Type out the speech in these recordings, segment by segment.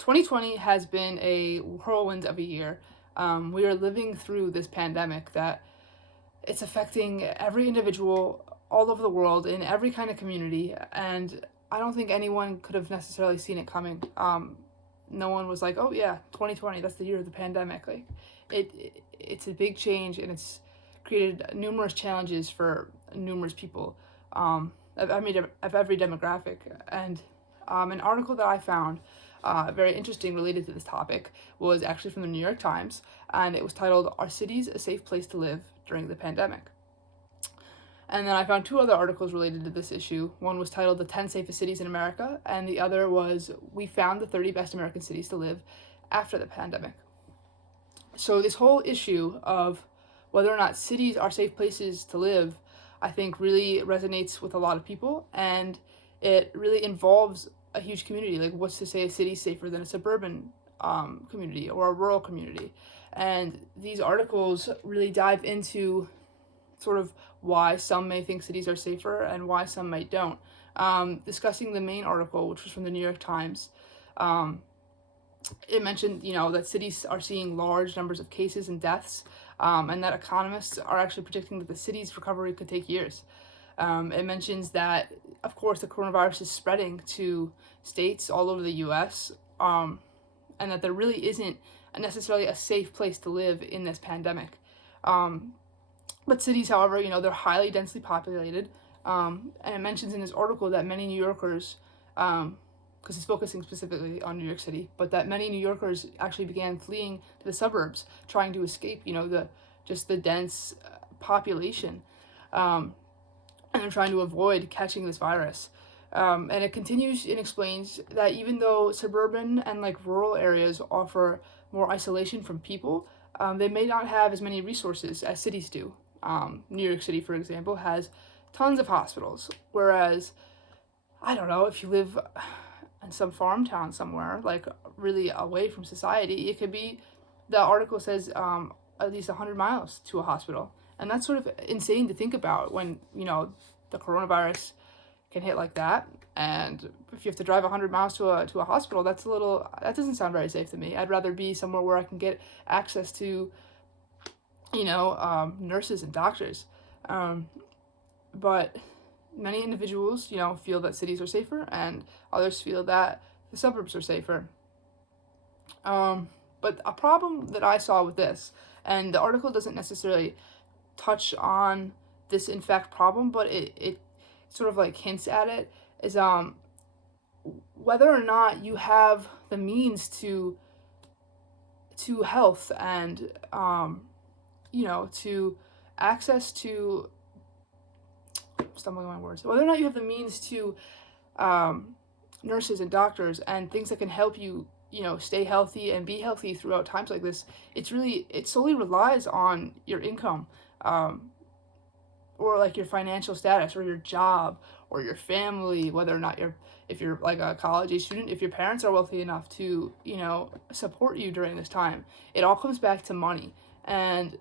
2020 has been a whirlwind of a year. We are living through this pandemic that it's affecting every individual all over the world in every kind of community, and I don't think anyone could have necessarily seen it coming. No one was like, "Oh yeah, 2020, that's the year of the pandemic." Like, it's a big change, and it's created numerous challenges for numerous people, of every demographic. And an article that I found very interesting related to this topic was actually from the New York Times, and it was titled, "Are Cities a Safe Place to Live During the Pandemic?" And then I found two other articles related to this issue. One was titled "The 10 Safest Cities in America," and the other was "We Found the 30 Best American Cities to Live After the Pandemic." So this whole issue of whether or not cities are safe places to live, I think really resonates with a lot of people, and it really involves a huge community. Like, what's to say a city's safer than a suburban community or a rural community? And these articles really dive into sort of why some may think cities are safer and why some might don't. Discussing the main article, which was from the New York Times, it mentioned, that cities are seeing large numbers of cases and deaths, and that economists are actually predicting that the city's recovery could take years. It mentions that, of course, the coronavirus is spreading to states all over the U.S., and that there really isn't necessarily a safe place to live in this pandemic. But cities, however, they're highly densely populated, and it mentions in this article that many New Yorkers, because it's focusing specifically on New York City, but that many New Yorkers actually began fleeing to the suburbs, trying to escape, the dense population, and they're trying to avoid catching this virus. And it continues and explains that even though suburban and rural areas offer more isolation from people, they may not have as many resources as cities do. New York City, for example, has tons of hospitals, whereas, I don't know, if you live in some farm town somewhere, really away from society, it could be, the article says, at least 100 miles to a hospital. And that's sort of insane to think about when, the coronavirus can hit like that. And if you have to drive 100 miles to a hospital, that doesn't sound very safe to me. I'd rather be somewhere where I can get access to, nurses and doctors. But many individuals, feel that cities are safer, and others feel that the suburbs are safer. But a problem that I saw with this, and the article doesn't necessarily touch on this in fact problem, but it sort of hints at it, is whether or not you have the means to health and to access to, stumbling on my words, whether or not you have the means to nurses and doctors and things that can help you, stay healthy and be healthy throughout times like this. It solely relies on your income, or your financial status, or your job, or your family, whether or not if you're a college age student, if your parents are wealthy enough to, support you during this time. It all comes back to money. And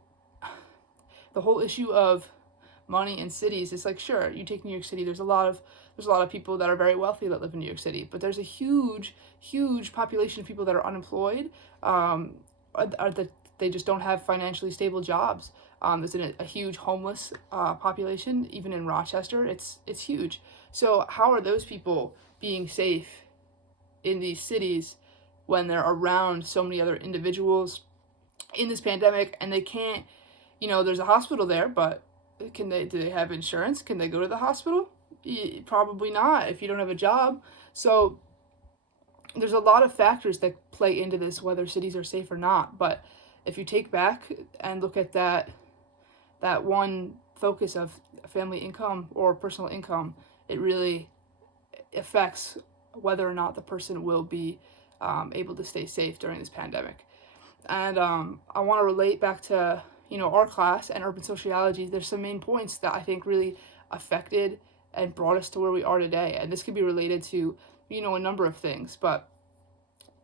the whole issue of money in cities is sure, you take New York City, there's a lot of people that are very wealthy that live in New York City, but there's a huge population of people that are unemployed, or that they just don't have financially stable jobs. There's a huge homeless population, even in Rochester. It's huge. So how are those people being safe in these cities when they're around so many other individuals in this pandemic, and they can't, there's a hospital there, but do they have insurance? Can they go to the hospital? Probably not if you don't have a job. So there's a lot of factors that play into this, whether cities are safe or not. But if you take back and look at that one focus of family income or personal income, it really affects whether or not the person will be able to stay safe during this pandemic. And I want to relate back to our class and urban sociology. There's some main points that I think really affected and brought us to where we are today. And this could be related to a number of things, but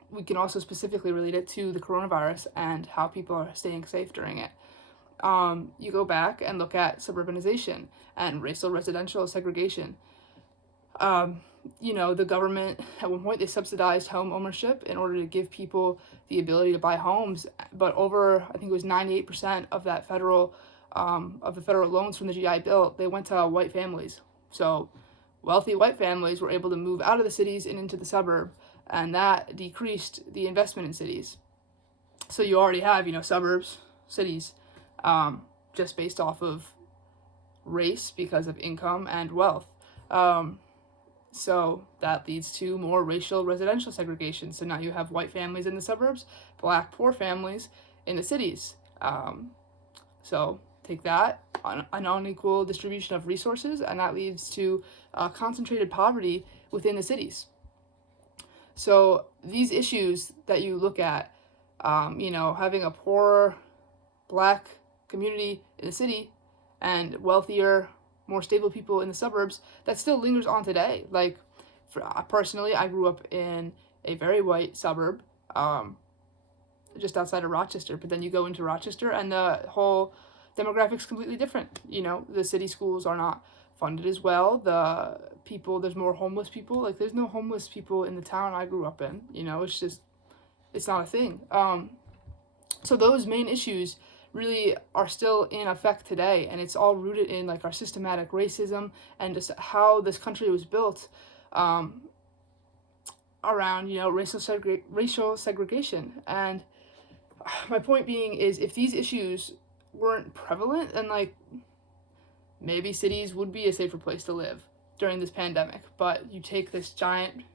we can also specifically relate it to the coronavirus and how people are staying safe during it. You go back and look at suburbanization and racial residential segregation. the government, at one point, they subsidized home ownership in order to give people the ability to buy homes. But over, I think it was 98% of that of the federal loans from the GI Bill, they went to white families. So wealthy white families were able to move out of the cities and into the suburb, and that decreased the investment in cities. So you already have, suburbs, cities, just based off of race because of income and wealth. So that leads to more racial residential segregation. So now you have white families in the suburbs, black poor families in the cities. So take that, an unequal distribution of resources, and that leads to concentrated poverty within the cities. So these issues that you look at, having a poor black community in the city and wealthier, more stable people in the suburbs, that still lingers on today. Like, personally, I grew up in a very white suburb, just outside of Rochester, but then you go into Rochester and the whole demographic's completely different. The city schools are not funded as well. There's more homeless people. Like, there's no homeless people in the town I grew up in. It's not a thing. So those main issues really are still in effect today, and it's all rooted in like our systematic racism and just how this country was built around racial segregation. And my point being is, if these issues weren't prevalent, then like maybe cities would be a safer place to live during this pandemic. But you take this giant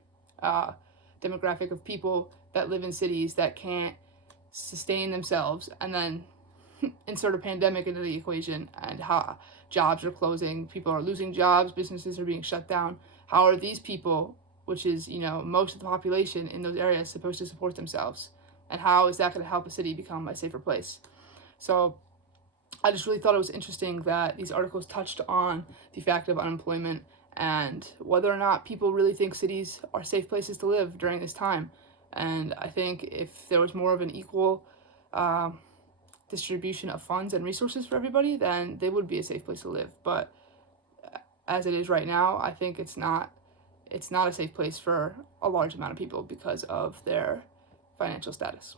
demographic of people that live in cities that can't sustain themselves, and then insert a pandemic into the equation, and how jobs are closing, people are losing jobs, businesses are being shut down. How are these people, which is most of the population in those areas, supposed to support themselves? And how is that going to help a city become a safer place? So I just really thought it was interesting that these articles touched on the fact of unemployment and whether or not people really think cities are safe places to live during this time. And I think if there was more of an equal distribution of funds and resources for everybody, then they would be a safe place to live. But as it is right now, I think it's not a safe place for a large amount of people because of their financial status.